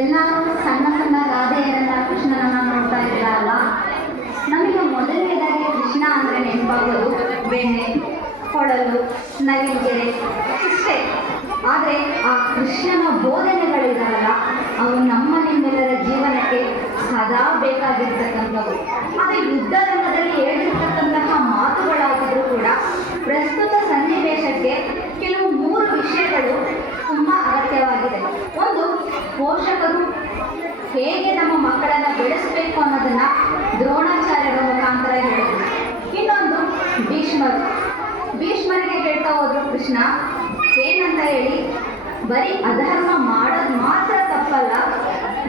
ಎಲ್ಲರೂ ಸಣ್ಣ ಸಣ್ಣ ರಾಧೆಯರನ್ನ ಕೃಷ್ಣನನ್ನ ನೋಡ್ತಾ ಇದ್ದಾರಲ್ಲ? ನಮಗೆ ಮೊದಲನೇದಾಗಿ ಕೃಷ್ಣ ಅಂದರೆ ನೆನಪಾಗೋದು ಬೆಣ್ಣೆ, ಕೊಡಲು ನವಿಗೆರೆ ಇಷ್ಟೇ. ಆದರೆ ಆ ಕೃಷ್ಣನ ಬೋಧನೆಗಳಿದಾವಲ್ಲ ಅವು ನಮ್ಮ ನಿಮ್ಮೆಲ್ಲರ ಜೀವನಕ್ಕೆ ಸದಾ ಬೇಕಾಗಿರ್ತಕ್ಕಂಥವು. ಅದು ಯುದ್ಧ ರಂಗದಲ್ಲಿ ಹೇಳಿರ್ತಕ್ಕಂತಹ ಮಾತುಗಳಾಗಿದ್ರೂ ಕೂಡ ಪ್ರಸ್ತುತ ಸನ್ನಿವೇಶಕ್ಕೆ ಕೆಲವು ಮೂರು ವಿಷಯಗಳು ತುಂಬ ಅಗತ್ಯವಾಗಿದೆ ಒಂದು ಪೋಷಕರು ಹೇಗೆ ನಮ್ಮ ಮಕ್ಕಳನ್ನ ಬೆಳೆಸಬೇಕು ಅನ್ನೋದನ್ನ ದ್ರೋಣಾಚಾರ್ಯರ ಮುಖಾಂತರ ಹೇಳಿದ್ರು. ಇನ್ನೊಂದು ಭೀಷ್ಮರು. ಭೀಷ್ಮರಿಗೆ ಹೇಳ್ತಾ ಹೋದ್ರು, ಕೃಷ್ಣ, ಏನಂತ ಹೇಳಿ? ಬರೀ ಅಧರ್ಮ ಮಾಡೋದು ಮಾತ್ರ ತಪ್ಪಲ್ಲ.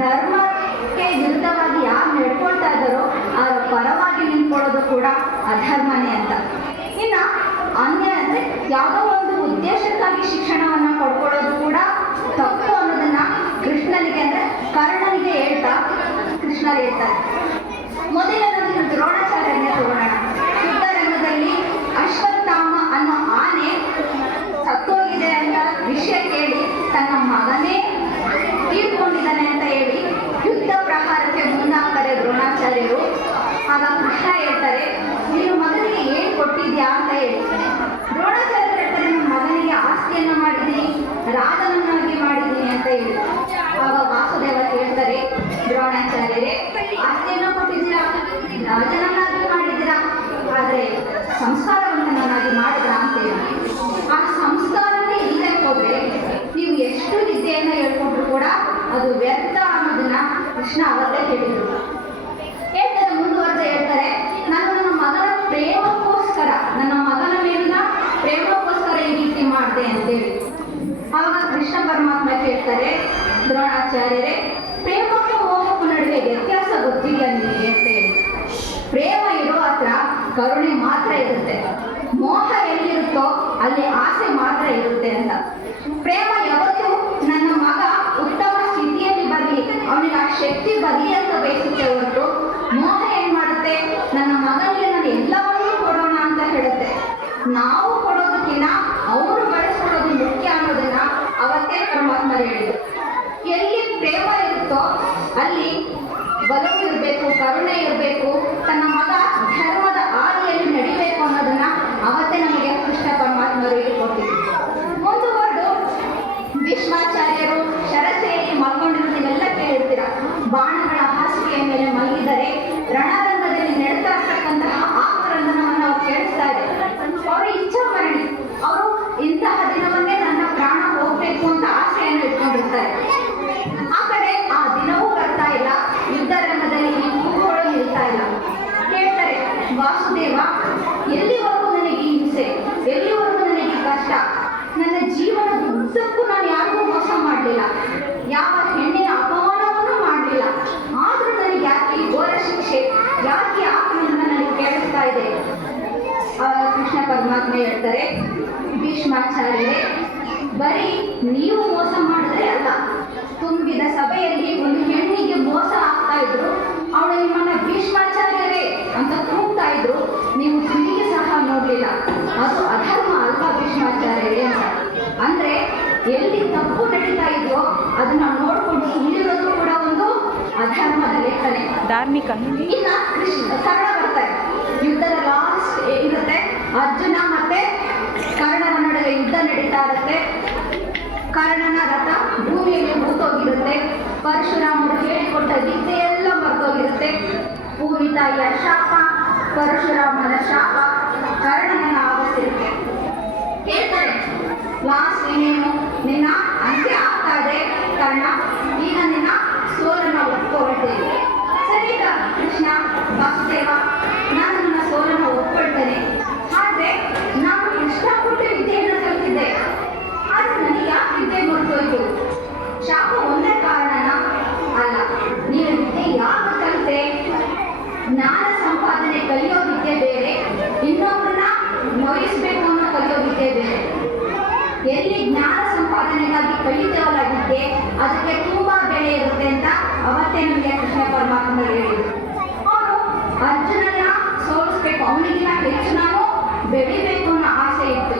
ಧರ್ಮಕ್ಕೆ ವಿರುದ್ಧವಾಗಿ ಯಾರು ನಡ್ಕೊಳ್ತಾ ಇದ್ದಾರೋ ಅವರ ಪರವಾಗಿ ನಿಂತ್ಕೊಳ್ಳೋದು ಕೂಡ ಅಧರ್ಮನೇ ಅಂತ. ಇನ್ನು ಅನ್ಯ ಅಂದರೆ ಯಾವುದೋ ಒಂದು ಉದ್ದೇಶಕ್ಕಾಗಿ ಶಿಕ್ಷಣವನ್ನು ಕೂಡ ತಪ್ಪು ಅನ್ನೋದನ್ನ ಕೃಷ್ಣನಿಗೆ ಅಂದರೆ ಕರ್ಣನಿಗೆ ಹೇಳ್ತಾ ಕೃಷ್ಣ ಹೇಳ್ತಾರೆ ಮೊದಲನೇದಾಗಿ ದ್ರೋಣಾಚಾರ್ಯನೇ ತಗೊಳ್ಳೋಣ ಯುದ್ಧ ರಂಗದಲ್ಲಿ ಅಶ್ವತ್ಥಾಮ ಅನ್ನೋ ಆನೆ ಸತ್ತೋಗಿದೆ ಅಂತ ವಿಷಯ ಕೇಳಿ ತನ್ನ ಮಗನೇ ತೀರ್ಕೊಂಡಿದ್ದಾನೆ ಅಂತ ಹೇಳಿ ಯುದ್ಧ ಪ್ರಹಾರಕ್ಕೆ ಮುಂದಾಗ್ತಾರೆ ದ್ರೋಣಾಚಾರ್ಯರು ಆಗ ಕೃಷ್ಣ ಹೇಳ್ತಾರೆ ನೀನು ಮಗನಿಗೆ ಏನು ಕೊಟ್ಟಿದ್ಯಾ ಅಂತ ಹೇಳಿ ದ್ರೋಣಾಚಾರ್ಯರು ಹೇಳ್ತಾರೆ ನಿಮ್ಮ ಮಗನಿಗೆ ಆಸ್ತಿಯನ್ನು ಮಾಡಿದ್ದೀನಿ ರಾಜನನ್ನಾಗಿ ಮಾಡಿದ್ದೀನಿ ಅಂತ ಹೇಳಿ ಆಗ ವಾಸುದೇವ ಹೇಳ್ತಾರೆ ದ್ರೋಣಾಚಾರ್ಯರೇ ಆಸ್ತಿಯನ್ನು ಕೊಟ್ಟಿದ್ದೀರಾ ರಾಜನನ್ನಾಗಿ ಮಾಡಿದ್ದೀರಾ? ಆದರೆ ಸಂಸ್ಕಾರವಂತನನ್ನಾಗಿ ಮಾಡಿದ್ರಾ ಅಂತ ಹೇಳಿ. ಆ ಸಂಸ್ಕಾರನೇ ಇಲ್ಲದೆ ಹೋದ್ರೆ ನೀವು ಎಷ್ಟು ವಿದ್ಯೆಯನ್ನು ಹೇಳ್ಕೊಂಡ್ರು ಕೂಡ ಅದು ವ್ಯರ್ಥ ಅನ್ನೋದನ್ನ ಕೃಷ್ಣ ಅವತ್ತೇ ಹೇಳಿದರು. ಹೇಳ್ತಾರೆ ಮುಂದುವರೆದು ಹೇಳ್ತಾರೆ, ನಾನು ನನ್ನ ಮಗನ ಪ್ರೇಮಕ್ಕೋಸ್ಕರ, ನನ್ನ ಮಗನ ಮೇಲಿನ ಪ್ರೇಮಕ್ಕೋಸ್ಕರ ಈ ರೀತಿ ಮಾಡಿದೆ ಅಂತೇಳಿ ಆವಾಗ ಕೃಷ್ಣ ಪರಮಾತ್ಮ ಕೇಳ್ತಾರೆ ದ್ರೋಣಾಚಾರ್ಯರೇ ನಡುವೆ ವ್ಯತ್ಯಾಸ ಗೊತ್ತಿಲ್ಲ ನಿಮಗೆ ಅಂತ ಹೇಳಿ. ಪ್ರೇಮ ಇರೋ ಹತ್ರ ಕರುಣೆ ಮಾತ್ರ ಇರುತ್ತೆ. ಮೋಹ ಎಲ್ಲಿರುತ್ತೋ ಅಲ್ಲಿ ಆಸೆ ಮಾತ್ರ ಇರುತ್ತೆ ಅಂತ. ಪ್ರೇಮ ಯಾವತ್ತೂ ನನ್ನ ಮಗ ಉತ್ತಮ ಸ್ಥಿತಿಯಲ್ಲಿ ಬರಲಿ ಅವನಿಗೆ ಆ ಶಕ್ತಿ ಬರಲಿ ಅಂತ ಬಯಸುತ್ತೆ ಹೊರತು ಮೋಹ ಏನ್ ಮಾಡುತ್ತೆ ನನ್ನ ಮಗನಿಗೆ ನಾನು ಎಲ್ಲವನ್ನೂ ಕೊಡೋಣ ಅಂತ ಹೇಳುತ್ತೆ ನಾವು ಕೊಡೋದಕ್ಕಿಂತ ಅವರು ಬಳಸ್ಕೊಳ್ಳೋದು ಮುಖ್ಯ ಅನ್ನೋದನ್ನ ಅವತ್ತೇ ಪರಮಾತ್ಮ ಹೇಳಿದ್ರು ಎಲ್ಲಿ ಪ್ರೇಮ ಇರುತ್ತೋ ಅಲ್ಲಿ ಬಲವು ಇರಬೇಕು ಕರುಣೆ ಇರಬೇಕು ತನ್ನ ಮಗ ಧರ್ಮದ ಹಾದಿಯಲ್ಲಿ ನಡಿಬೇಕು ಅನ್ನೋದನ್ನ ಅವತ್ತೇ ನಮಗೆ ಕೃಷ್ಣ ಪರಮಾತ್ಮರು ಹೇಳಿಕೊಟ್ಟಿದ್ರು ಮುಂದುವರೆದು ಭೀಷ್ಮಾಚಾರ್ಯರು ಶರಸೇರಿ ಮಲ್ಕೊಂಡಿರೋದು ನೀವೆಲ್ಲ ಕೇಳಿರ್ತೀರ ಬಾಣಗಳ ಹಾಸಿಗೆಯ ಮೇಲೆ ಮಲಗಿದರೆ ರಣರಂಗದಲ್ಲಿ ನಡೀತಾ ಇರ್ತಕ್ಕಂತಹ ಆಕ್ರಂದನವನ್ನು ಅವ್ರು ಕೇಳಿಸ್ತಾ ಇದೆ ಅವರ ಇಚ್ಛಾಮರಣಿ ಅವರು ಇಂತಹ ದಿನವನ್ನೇ ನನ್ನ ಪ್ರಾಣ ಹೋಗ್ಬೇಕು ಅಂತ ಆಸೆಯನ್ನು ಇಟ್ಕೊಂಡಿರ್ತಾರೆ ಆ ಕಡೆ ಆ ದಿನವೂ ಬರ್ತಾ ಇಲ್ಲ ಯುದ್ಧ ರಂಗದಲ್ಲಿ ಈ ಕೂಗುಗಳು ನಿಲ್ತಾ ಇಲ್ಲ ಹೇಳ್ತಾರೆ ವಾಸುದೇವ ಎಲ್ಲಿವರೆಗೂ ನನಗೆ ಈ ಹಿಂಸೆ ಎಲ್ಲಿವರೆಗೂ ನನಗೆ ಈ ಕಷ್ಟ ನನ್ನ ಜೀವನದ ಉದ್ದಕ್ಕೂ ನಾನು ಯಾರಿಗೂ ಮೋಸ ಮಾಡಲಿಲ್ಲ ಯಾವ ಹೆಣ್ಣಿನ ಅಪಮಾನವನ್ನು ಮಾಡಲಿಲ್ಲ ಆದರೂ ನನಗೆ ಯಾಕೆ ಈ ಘೋರ ಶಿಕ್ಷೆ ಯಾಕೆ ಆಕ್ರಂದನ ನನಗೆ ಕೇಳಿಸ್ತಾ ಇದೆ ಆವಾಗ ಕೃಷ್ಣ ಪರಮಾತ್ಮ ಹೇಳ್ತಾರೆ ಭೀಷ್ಮಾಚಾರ್ಯರೇ ಬರೀ ನೀವು ಮೋಸ ಮಾಡಿದ್ರೆ ಅಲ್ಲ ತುಂಬಿದ ಸಭೆಯಲ್ಲಿ ಒಂದು ಹೆಣ್ಣಿಗೆ ಮೋಸ ಆಗ್ತಾ ಇದ್ರು ಅವಳು ನಿಮ್ಮನ್ನ ಭೀಷ್ಮಾಚಾರ್ಯರೇ ಅಂತ ಕೂಗ್ತಾ ಇದ್ರು ನೀವು ತಿಳಿಗೆ ಸಹ ನೋಡಲಿಲ್ಲ. ಅದು ಅಧರ್ಮ ಅಲ್ವಾ ಭೀಷ್ಮಾಚಾರ್ಯರೇ ಅಂತ. ಅಂದ್ರೆ ಎಲ್ಲಿ ತಪ್ಪು ನಡೀತಾ ಇದ್ರು ಅದನ್ನ ನೋಡ್ಕೊಂಡು ಸುಮ್ಮನಿರೋದು ಕೂಡ ಒಂದು ಅಧರ್ಮದ ಲೇಖನೆ. ಧಾರ್ಮಿಕ. ಇನ್ನ ಕೃಷ್ಣ ಸರಳ ಬರ್ತಾರೆ ಯುದ್ಧದ ಲಾಸ್ಟ್ ಇರುತ್ತೆ ಅರ್ಜುನ ಮತ್ತೆ ಕರ್ಣನ ನಡುವೆ ಯುದ್ಧ ನಡೀತಾ ಇರುತ್ತೆ. ಕರ್ಣನ ರಥ ಭೂಮಿಯಲ್ಲಿ ಮುಗಿದೋಗಿರುತ್ತೆ ಪರಶುರಾಮರು ಹೇಳಿಕೊಟ್ಟ ಗೀತೆ ಎಲ್ಲ ಮರ್ತೋಗಿರುತ್ತೆ ಭೂಮಿ ತಾಯಿಯ ಶಾಪ ಪರಶುರಾಮನ ಶಾಪ ಕರ್ಣನ ಆವರಿಸಿರುತ್ತೆ. ಹೇಳ್ತಾರೆ ಲಾಸ್ ಏನೇನು ನಿನ್ನ ಅಂತ್ಯ ಆಗ್ತಾ ಇದೆ. ಕರ್ಣ, ಈಗ ನಿನ್ನ ಸೋಲನ್ನು ಒಪ್ಕೊಳ್ತೇನೆ ಸರಿ ಈಗ ಕೃಷ್ಣ ವಾಸುದೇವ ನಾನು ನನ್ನ ಸೋಲನ್ನು ಒಪ್ಕೊಳ್ತೇನೆ ಆದ್ರೆ ನಾನು ಕಷ್ಟಪಟ್ಟು ವಿದ್ಯೆಯನ್ನು ಕಲಿತಿದ್ದೆ ಆದ್ರೆ ನನಗೆ ಯಾಕೆ ವಿದ್ಯೆ ಮರ್ತೋಯ್ತು ಶಾಪ ಒಂದೇ ಕಾರಣನ ಅಲ್ಲ ನೀನು ವಿದ್ಯೆ ಯಾಕೆ ಕಲಿತೆ ಜ್ಞಾನ ಸಂಪಾದನೆ ಕಲಿಯೋ ವಿದ್ಯೆ ಬೇರೆ ಇನ್ನೊಬ್ಬರನ್ನ ನೋಯಿಸ್ಬೇಕು ಅನ್ನೋ ಕಲಿಯೋ ವಿದ್ಯೆ ಬೇರೆ ಎಲ್ಲಿ ಜ್ಞಾನ ಸಂಪಾದನೆಗಾಗಿ ವಿದ್ಯೆ ಅದಕ್ಕೆ ತುಂಬಾ ಬೆಲೆ ಇರುತ್ತೆ ಅಂತ ಅವತ್ತೇ ನಮಗೆ ಕೃಷ್ಣ ಪರಮಾತ್ಮ ಹೇಳಿದ್ರು. ಅವರು ಅರ್ಜುನನ ಸೋಲಿಸ್ಬೇಕು. ಅವನಿಗಿನ ಹೆಚ್ಚು ನಾವು ಬೆಳಿಬೇಕು ಅನ್ನೋ ಆಸೆ ಇತ್ತು.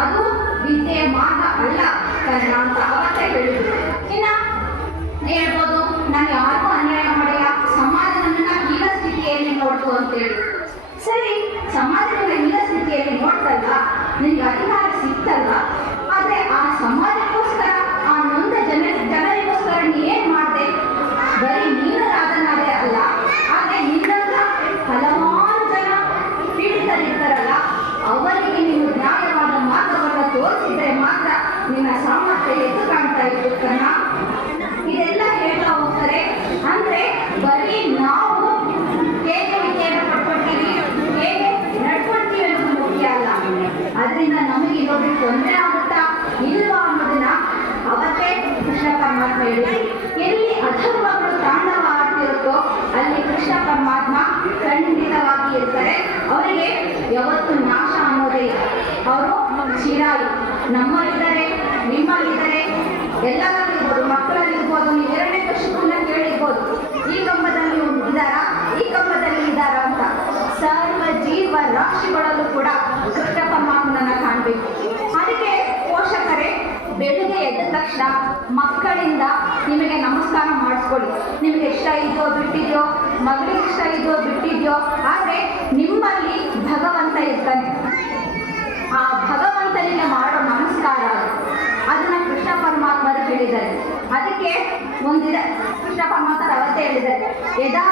ಅದು ವಿದ್ಯೆಯ ಮಾರ್ಗ ಅಲ್ಲ ಕರ್ಣ ಅಂತ ಅವತ್ತೇ ಹೇಳಿದ್ರು. ಇನ್ನ ಮುಂದಿನ ಮಾಡ್ಕೊಳ್ಳಿ. ನಿಮ್ಗೆ ಇಷ್ಟ ಇದೆಯೋ ಬಿಟ್ಟಿದೆಯೋ, ಮಗಳಿಗೆ ಇಷ್ಟ ಇದೆಯೋ ಬಿಟ್ಟಿದೆಯೋ, ಆದರೆ ನಿಮ್ಮಲ್ಲಿ ಭಗವಂತ ಇರ್ತಾನೆ. ಆ ಭಗವಂತನಿಗೆ ಮಾಡೋ ನಮಸ್ಕಾರ ಅದನ್ನ ಕೃಷ್ಣ ಪರಮಾತ್ಮರು ಹೇಳಿದ್ದಾರೆ. ಅದಕ್ಕೆ ಒಂದಿದೆ ಕೃಷ್ಣ ಪರಮಾತ್ಮರ ಅವತ್ತೇ ಹೇಳಿದ್ದಾರೆ. ಯದಾ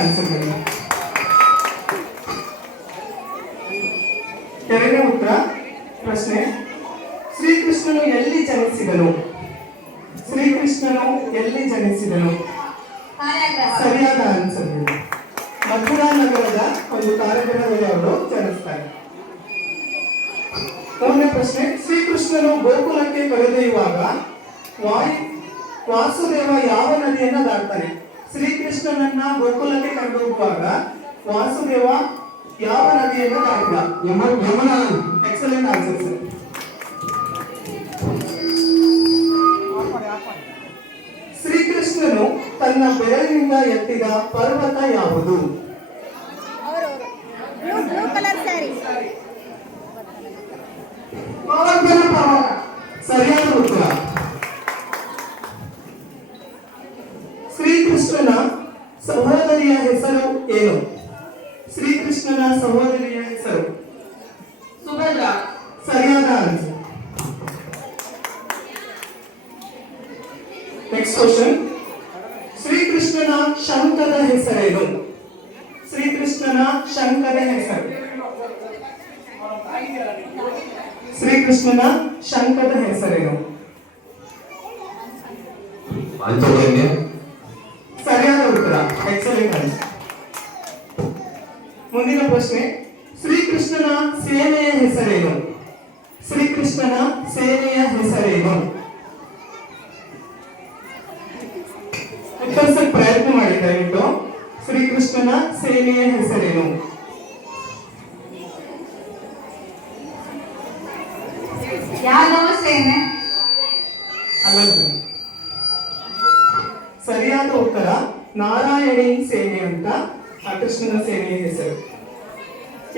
ಅನಿಸುತ್ತದೆ ಎರಡನೇ ಉತ್ತರ ಪ್ರಶ್ನೆ ಶ್ರೀಕೃಷ್ಣನು ಎಲ್ಲಿ ಜನಿಸಿದನು? ಹೋಗುವಾಗ ವಾಸುದೇವ ಯಾವ ನದಿಯನ್ನು ದಾಟಿದ ಯಮುನಾ ಎಕ್ಸಲೆಂಟ್ ಆನ್ಸರ್ ಸರ್ ಶ್ರೀಕೃಷ್ಣನು ತನ್ನ ಬೆರಳಿನಿಂದ ಎತ್ತಿದ ಪರ್ವತ ಯಾವುದು? ಸರಿಯಾದ ಉತ್ತರ. ಸಹೋದರಿಯ ಹೆಸರು ಏನು ಶ್ರೀಕೃಷ್ಣನ ಸಹೋದರಿಯ ಹೆಸರು ಸುಭದ್ರಾ ಸರಿಯಾದ ಆನ್ಸರ್ ನೆಕ್ಸ್ಟ್ ಕ್ವಶನ್ ಶ್ರೀಕೃಷ್ಣನ ಶಂಕರ ಹೆಸರೇನು ಶ್ರೀಕೃಷ್ಣನ ಶಂಕರ ಹೆಸರು ಶ್ರೀಕೃಷ್ಣನ ಶಂಕರ ಹೆಸರೇನು ಸರಿಯಾದ ಉತ್ತರ. ಎಕ್ಸಲೆಂಟ್ ಮುಂದಿನ ಪ್ರಶ್ನೆ. ಶ್ರೀಕೃಷ್ಣನ ಸೇನೆಯ ಹೆಸರೇನು? ಶ್ರೀಕೃಷ್ಣನ ಸೇನೆಯ ಹೆಸರೇನು? ಉತ್ತರಿಸಲು ಪ್ರಯತ್ನ ಮಾಡಿ ಶ್ರೀಕೃಷ್ಣನ ಸೇನೆಯ ಹೆಸರೇನು? ಕೃಷ್ಣನ ಸೇವೆಯ ಹೆಸರು.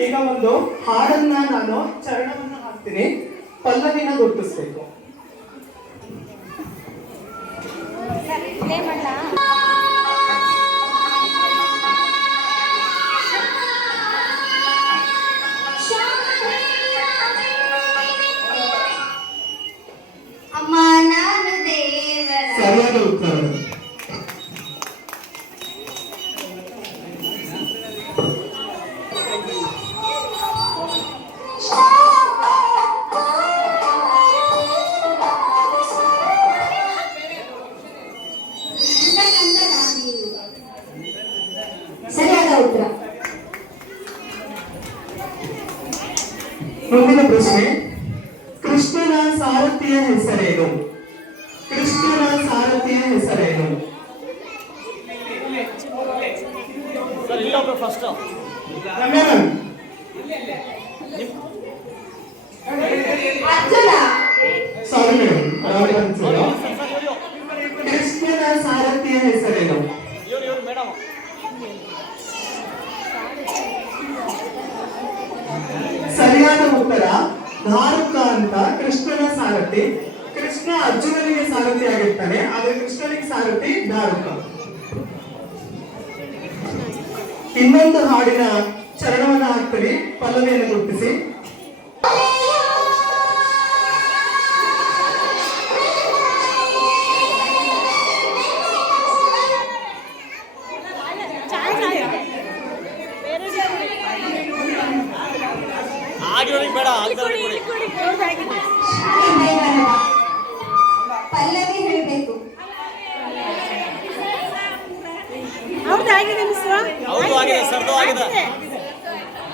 ಈಗ ಒಂದು ಹಾಡನ್ನ ನಾನು ಚರಣವನ್ನು ಹಾಕ್ತೀನಿ. ಪಲ್ಲವಿನ ಗುರುತಿಸ್ಬೇಕು. ಅರ್ಜುನ ಸಾರಿ ಕೃಷ್ಣನ ಸಾರಥಿಯ ಹೆಸರೇನು ಸರಿಯಾದ ಉತ್ತರ ಧಾರುಕ ಅಂತ ಕೃಷ್ಣನ ಸಾರಥಿ. ಕೃಷ್ಣ ಅರ್ಜುನನಿಗೆ ಸಾರಥಿ ಆಗಿರ್ತಾನೆ ಆದ್ರೆ ಕೃಷ್ಣನಿಗೆ ಸಾರಥಿ ಧಾರುಕ ಇನ್ನೊಂದು ಹಾಡಿನ ಚರಣವನ್ನ ಹಾಕ್ತೀವಿ ಪಲ್ಲವಿಯನ್ನು ಗುರುತಿಸಿ.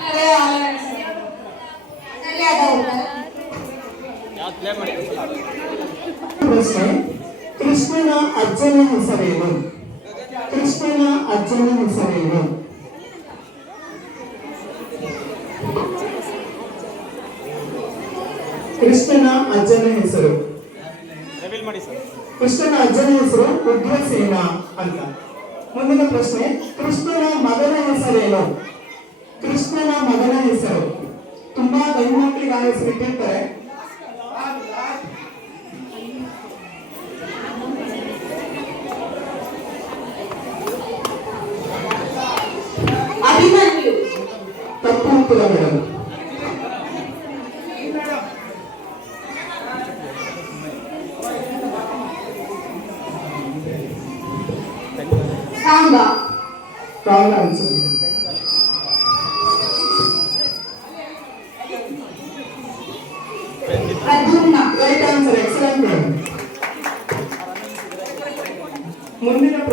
ಸರಿಯಾದ ಉತ್ತರ ಯಾವ್ದು ಪ್ಲೇ ಮಾಡಿ ಪ್ರಶ್ನೆ ಕೃಷ್ಣನ ಅಜ್ಜನ ಹೆಸರೇನು ಕೃಷ್ಣನ ಅಜ್ಜನ ಹೆಸರೇನು ಕೃಷ್ಣನ ಅಜ್ಜನ ಹೆಸರು ರಿವೀಲ್ ಮಾಡಿ ಸರ್ ಕೃಷ್ಣನ ಅಜ್ಜನ ಹೆಸರು ಉಗ್ರಸೇನ ಅಂತ ಮುಂದಿನ ಪ್ರಶ್ನೆ ಕೃಷ್ಣನ ಮಗನ ಹೆಸರೇನು ಗಂಡು ಮಕ್ಕಳಿಗೆ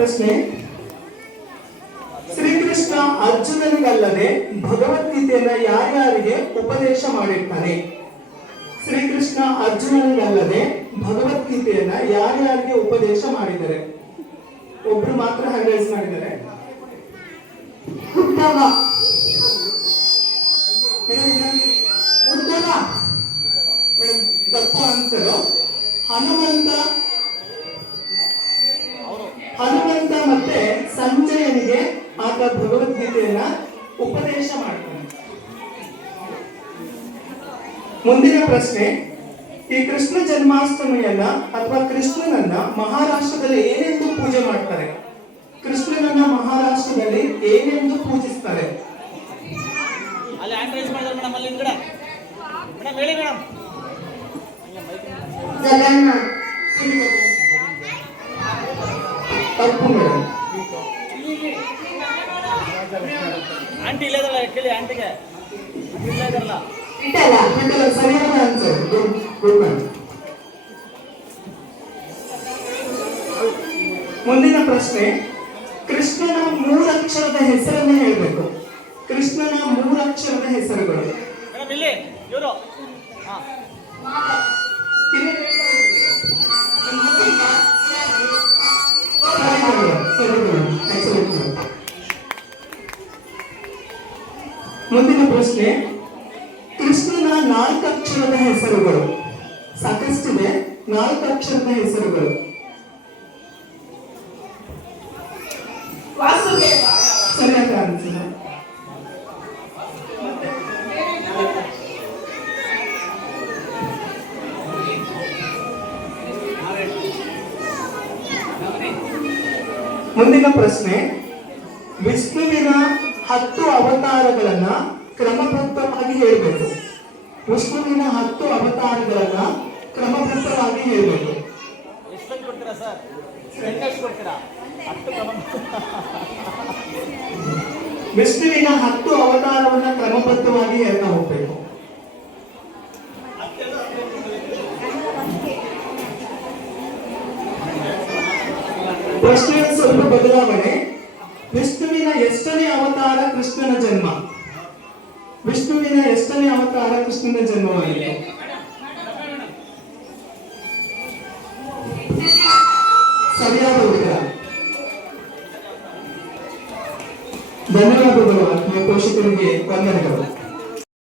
ಪ್ರಶ್ನೆ. ಶ್ರೀಕೃಷ್ಣ ಅರ್ಜುನನಿಗಲ್ಲದೆ ಭಗವದ್ಗೀತೆಯನ್ನ ಯಾರ್ಯಾರಿಗೆ ಉಪದೇಶ ಮಾಡಿರ್ತಾನೆ ಶ್ರೀಕೃಷ್ಣ ಅರ್ಜುನನಿಗಲ್ಲದೆ ಭಗವದ್ಗೀತೆಯನ್ನ ಯಾರ್ಯಾರಿಗೆ ಉಪದೇಶ ಮಾಡಿದ್ದಾರೆ? ಒಬ್ರು ಮಾತ್ರ ಹ್ಯಾಂಡ್ ಮಾಡಿದ್ದಾರೆ. ಉದ್ಧವ ಉದ್ಧವ ತಪ್ಪು ಹನುಮಂತ ಹನುಮಂತ ಸಂಜಯನಿಗೆ ಆತ ಭಗವದ್ಗೀತೆಯನ್ನ ಉಪದೇಶ ಮಾಡ್ತಾನೆ. ಮುಂದಿನ ಪ್ರಶ್ನೆ ಈ ಕೃಷ್ಣ ಜನ್ಮಾಷ್ಟಮಿಯನ್ನ ಅಥವಾ ಕೃಷ್ಣನನ್ನ ಮಹಾರಾಷ್ಟ್ರದಲ್ಲಿ ಏನೆಂದು ಪೂಜೆ ಮಾಡ್ತಾರೆ? ಕೃಷ್ಣನನ್ನ ಮಹಾರಾಷ್ಟ್ರದಲ್ಲಿ ಏನೆಂದು ಪೂಜಿಸ್ತಾರೆ? ಅಲ್ಲಿ ಹ್ಯಾಂಡ್ ರೈಸ್ ಮಾಡಿದ್ರೆ ಮೇಡಮ್ ಅಲ್ಲಿ ಹಿಂದ್ಗಡೆ ಮೇಡಮ್ ಹೇಳಿ ಮೇಡಮ್ ಜಗನ್ನಾಥ್ ತಪ್ಪು ಮೇಡಮ್ ಆಂಟಿ ಇಲ್ಲದಲ್ಲ ಕೇಳಿ ಆಂಟಿಗೆ. ಇಲ್ಲದಲ್ಲ ಇದ್ರಲ್ಲ ವಿಠಲ ವಿಠಲ ಸರಿಯಾದ ಆನ್ಸರ್ ಗುಡ್ ಗುಡ್ ಮುಂದಿನ ಪ್ರಶ್ನೆ ಕೃಷ್ಣನ ಮೂರಕ್ಷರದ ಹೆಸರನ್ನ ಹೇಳಬೇಕು. ಕೃಷ್ಣನ ಮೂರಕ್ಷರದ ಹೆಸರುಗಳು. ಇಲ್ಲಿ ಇವರು. ಸರಿ. ಮುಂದಿನ ಪ್ರಶ್ನೆ ಕೃಷ್ಣನ ನಾಲ್ಕು ಅಕ್ಷರದ ಹೆಸರುಗಳು. ಸಾಕಷ್ಟಿದೆ ನಾಲ್ಕು ಅಕ್ಷರದ ಹೆಸರುಗಳು ಸರಿಯಾದ ಮುಂದಿನ ಪ್ರಶ್ನೆ ವಿಷ್ಣುವಿನ ಹತ್ತು ಅವತಾರಗಳನ್ನ ಕ್ರಮಬದ್ಧವಾಗಿ ಹೇಳಬೇಕು. ವಿಷ್ಣುವಿನ ಹತ್ತು ಅವತಾರಗಳನ್ನ ಕ್ರಮಬದ್ಧವಾಗಿ ಹೇಳಬೇಕು. ವಿಷ್ಣುವಿನ ಹತ್ತು ಅವತಾರವನ್ನ ಕ್ರಮಬದ್ಧವಾಗಿ ಹೇಳ್ತಾ ಹೋಗ್ಬೇಕು. ಪ್ರಶ್ನೆ ಸ್ವಲ್ಪ ಬದಲಾವಣೆ ವಿಷ್ಣುವಿನ ಎಷ್ಟನೇ ಅವತಾರ ಕೃಷ್ಣನ ಜನ್ಮ? ವಿಷ್ಣುವಿನ ಎಷ್ಟನೇ ಅವತಾರ ಕೃಷ್ಣನ ಜನ್ಮವಾಗಿದೆ? ಸರಿಯಾದ ಉತ್ತರ. ಧನ್ಯವಾದಗಳು ಆತ್ಮೀಯ ಪೋಷಕ